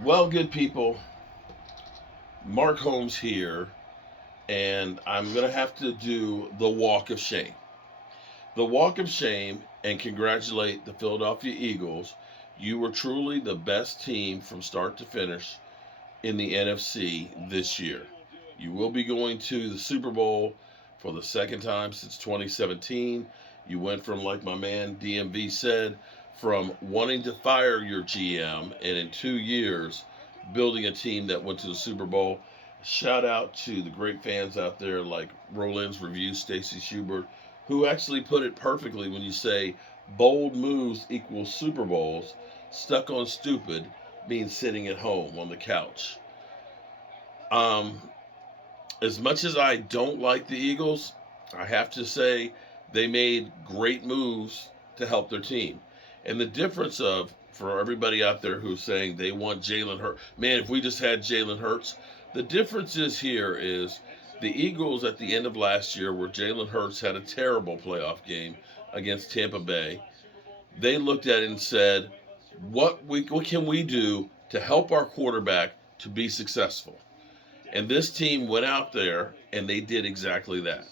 Well, good people, Mark Holmes here, and I'm going to have to do the walk of shame. The walk of shame and congratulate the Philadelphia Eagles. You were truly the best team from start to finish in the NFC this year. You will be going to the Super Bowl for the second time since 2017. You went from, like my man DMV said, from wanting to fire your GM and in 2 years building a team that went to the Super Bowl. Shout out to the great fans out there like Roland's Review, Stacy Schubert, who actually put it perfectly when you say bold moves equals Super Bowls. Stuck on stupid means sitting at home on the couch. Um, as much as I don't like the Eagles, I have to say they made great moves to help their team. And the difference of for everybody out there who's saying they want Jalen Hurts, man, if we just had Jalen Hurts, the difference is here is the Eagles at the end of last year, where Jalen Hurts had a terrible playoff game against Tampa Bay. They looked at it and said, what can we do to help our quarterback to be successful? And this team went out there and they did exactly that.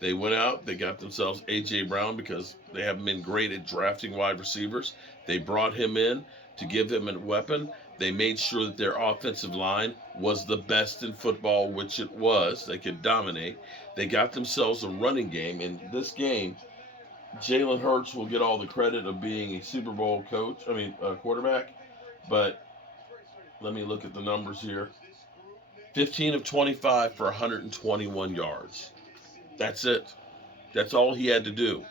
They went out, they got themselves A.J. Brown because they haven't been great at drafting wide receivers. They brought him in to give him a weapon. They made sure that their offensive line was the best in football, which it was. They could dominate. They got themselves a running game. In this game, Jalen Hurts will get all the credit of being a Super Bowl quarterback. But let me look at the numbers here. 15 of 25 for 121 yards. That's it. That's all he had to do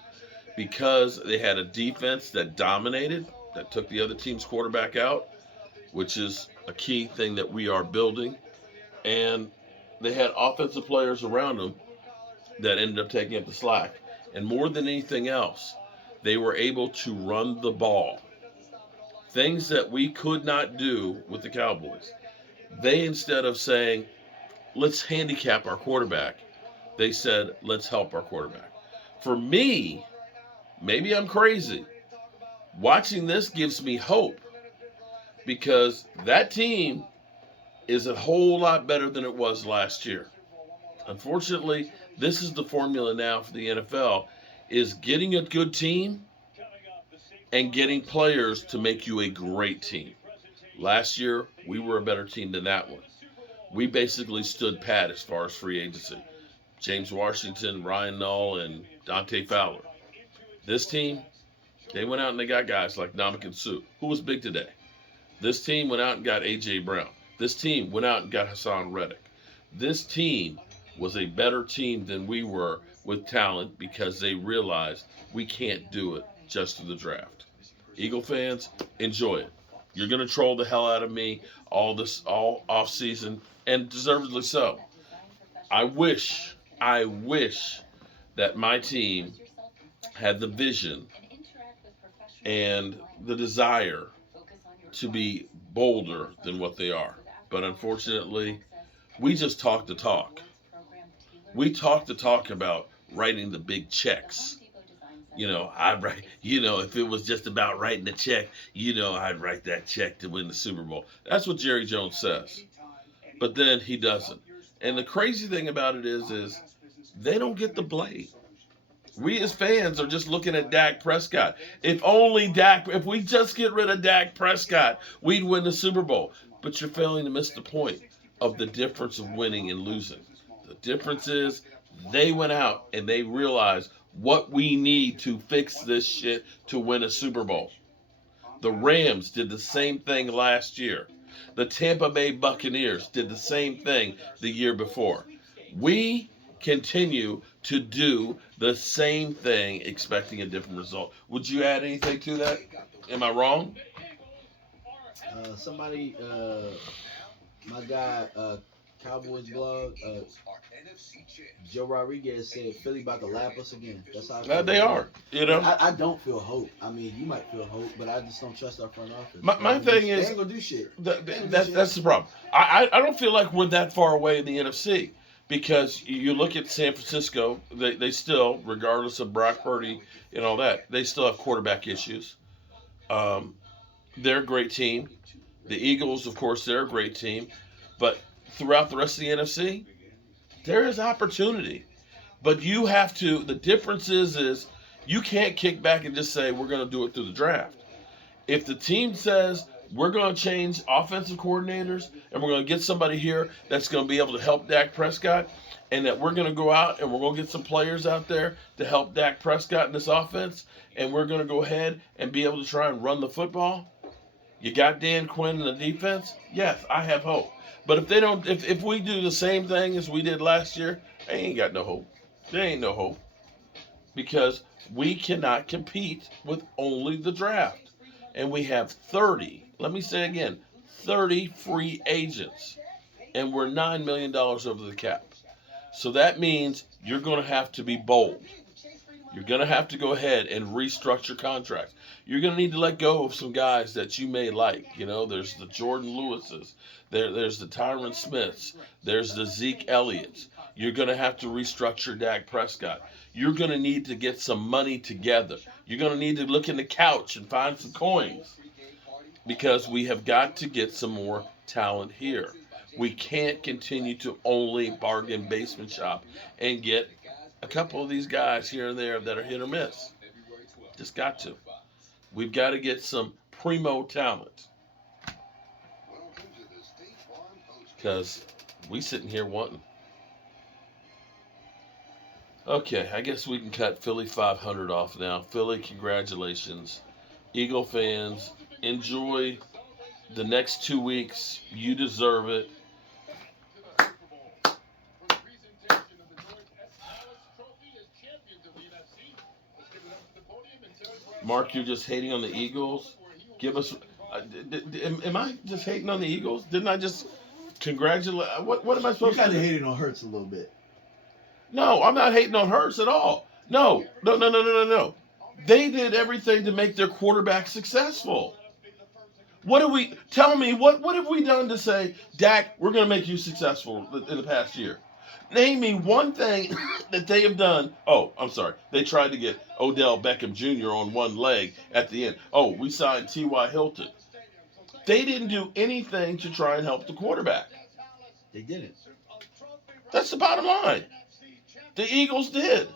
because they had a defense that dominated, that took the other team's quarterback out, which is a key thing that we are building. And they had offensive players around them that ended up taking up the slack. And more than anything else, they were able to run the ball. Things that we could not do with the Cowboys. They, instead of saying, let's handicap our quarterback, they said, let's help our quarterback. For me, maybe I'm crazy. Watching this gives me hope because that team is a whole lot better than it was last year. Unfortunately, this is the formula now for the NFL is getting a good team and getting players to make you a great team. Last year, we were a better team than that one. We basically stood pat as far as free agency. James Washington, Ryan Null, and Dante Fowler. This team, they went out and they got guys like Ndamukong Suh, who was big today. This team went out and got A.J. Brown. This team went out and got Hassan Reddick. This team was a better team than we were with talent because they realized we can't do it just through the draft. Eagle fans, enjoy it. You're gonna troll the hell out of me all off season, and deservedly so. I wish that my team had the vision and the desire to be bolder than what they are. But unfortunately, we just talk the talk. We talk the talk about writing the big checks. I write, if it was just about writing a check, I'd write that check to win the Super Bowl. That's what Jerry Jones says. But then he doesn't. And the crazy thing about it is they don't get the blame. We as fans are just looking at Dak Prescott. If we just get rid of Dak Prescott, we'd win the Super Bowl. But you're failing to miss the point of the difference of winning and losing. The difference is they went out and they realized what we need to fix this shit to win a Super Bowl. The Rams did the same thing last year. The Tampa Bay Buccaneers did the same thing the year before. We continue to do the same thing expecting a different result. Would you add anything to that? Am I wrong? Somebody, my guy, Cowboys blog, Joe Rodriguez said Philly about to lap us again. That's how I feel They right now. are. You But know, I don't feel hope. I mean, you might feel hope, but I just don't trust our front office. my thing They is ain't gonna do shit. They ain't gonna do shit. that's the problem. I don't feel like we're that far away in the NFC because you look at San Francisco, they still, regardless of Brock Purdy and all that, they still have quarterback issues. Um, they're a great team. The Eagles, of course, they're a great team, but throughout the rest of the NFC, there is opportunity. But you have to. The difference is you can't kick back and just say we're going to do it through the draft. If the team says we're going to change offensive coordinators and we're going to get somebody here that's going to be able to help Dak Prescott, and that we're going to go out and we're going to get some players out there to help Dak Prescott in this offense, and we're going to go ahead and be able to try and run the football, you got Dan Quinn in the defense? Yes, I have hope. But if they don't, if we do the same thing as we did last year, they ain't got no hope. There ain't no hope. Because we cannot compete with only the draft. And we have 30, let me say again, 30 free agents. And we're $9 million over the cap. So that means you're going to have to be bold. You're going to have to go ahead and restructure contracts. You're going to need to let go of some guys that you may like. You know, there's the Jordan Lewises. There's the Tyron Smiths. There's the Zeke Elliott's. You're going to have to restructure Dak Prescott. You're going to need to get some money together. You're going to need to look in the couch and find some coins. Because we have got to get some more talent here. We can't continue to only bargain basement shop and get a couple of these guys here and there that are hit or miss. Just got to. We've got to get some primo talent. Because we sitting here wanting. Okay, I guess we can cut Philly 500 off now. Philly, congratulations. Eagle fans, enjoy the next 2 weeks. You deserve it. Mark, you're just hating on the Eagles? Give us... am I just hating on the Eagles? Didn't I just congratulate... What am I supposed to do? You kind of hated on Hurts a little bit. No, I'm not hating on Hurts at all. No. They did everything to make their quarterback successful. Tell me, what have we done to say, Dak, we're going to make you successful in the past year? Name me one thing that they have done. Oh, I'm sorry. They tried to get Odell Beckham Jr. on one leg at the end. Oh, we signed T.Y. Hilton. They didn't do anything to try and help the quarterback. They didn't. That's the bottom line. The Eagles did.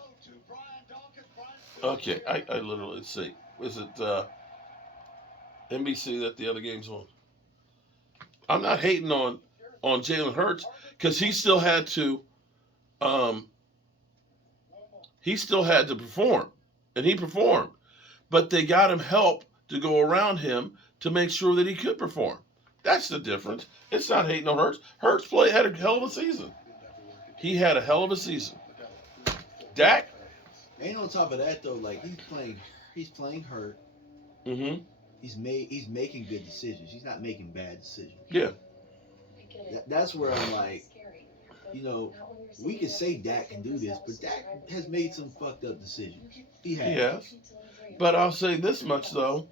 Okay, I literally see. Is it NBC that the other game's on? I'm not hating on Jalen Hurts because he still had to perform, and he performed. But they got him help to go around him to make sure that he could perform. That's the difference. It's not hating on Hurts. Hurts had a hell of a season. He had a hell of a season. Dak? And on top of that though, like he's playing hurt. Mm-hmm. He's making good decisions. He's not making bad decisions. Yeah. That's where I'm like, you know, we can say Dak can do this, but Dak has made some fucked up decisions. He has. But I'll say this much though.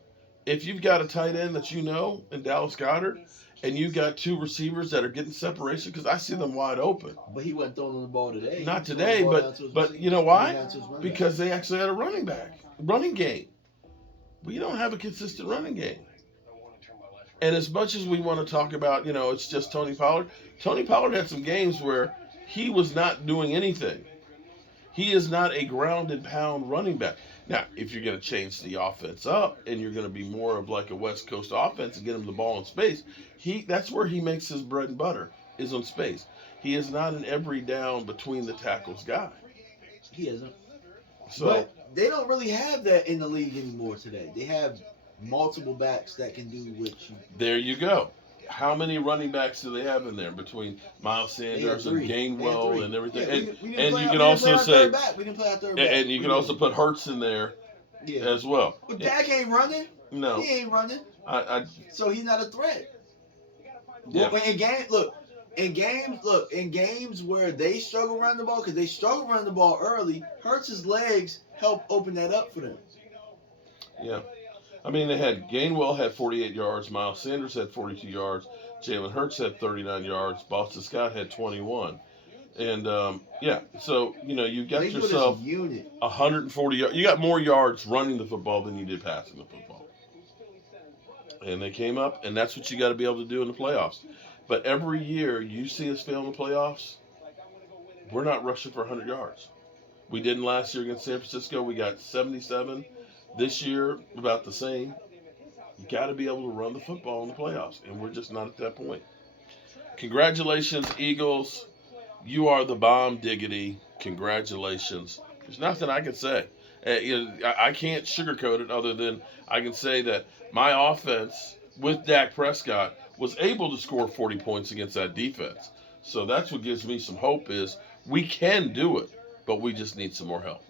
If you've got a tight end that you know in Dallas Goedert, and you got two receivers that are getting separation, because I see them wide open. But he wasn't throwing the ball today. Not today, but you know why? Because they actually had a running game. We don't have a consistent running game. And as much as we want to talk about, it's just Tony Pollard had some games where he was not doing anything. He is not a ground and pound running back. Now, if you're going to change the offense up and you're going to be more of like a West Coast offense and get him the ball in space, that's where he makes his bread and butter, is on space. He is not an every down between the tackles guy. He isn't. So but they don't really have that in the league anymore today. They have multiple backs that can do what you... There you go. How many running backs do they have in there between Miles Sanders and Gainwell and everything? Yeah, and you can also say, we can play our third back. And you can also put Hurts in there as well. But Dak ain't running. No, he ain't running. So he's not a threat. Yeah. Well, in games where they struggle running the ball, because they struggle running the ball early, Hurts' legs help open that up for them. Yeah. I mean, Gainwell had 48 yards, Miles Sanders had 42 yards, Jalen Hurts had 39 yards, Boston Scott had 21. And, so, you got yourself 140 yards. You got more yards running the football than you did passing the football. and they came up, and that's what you got to be able to do in the playoffs. But every year you see us fail in the playoffs, we're not rushing for 100 yards. We didn't last year against San Francisco. We got 77. This year, about the same. You got to be able to run the football in the playoffs, and we're just not at that point. Congratulations, Eagles. You are the bomb diggity. Congratulations. There's nothing I can say. I can't sugarcoat it other than I can say that my offense with Dak Prescott was able to score 40 points against that defense. So that's what gives me some hope is we can do it, but we just need some more help.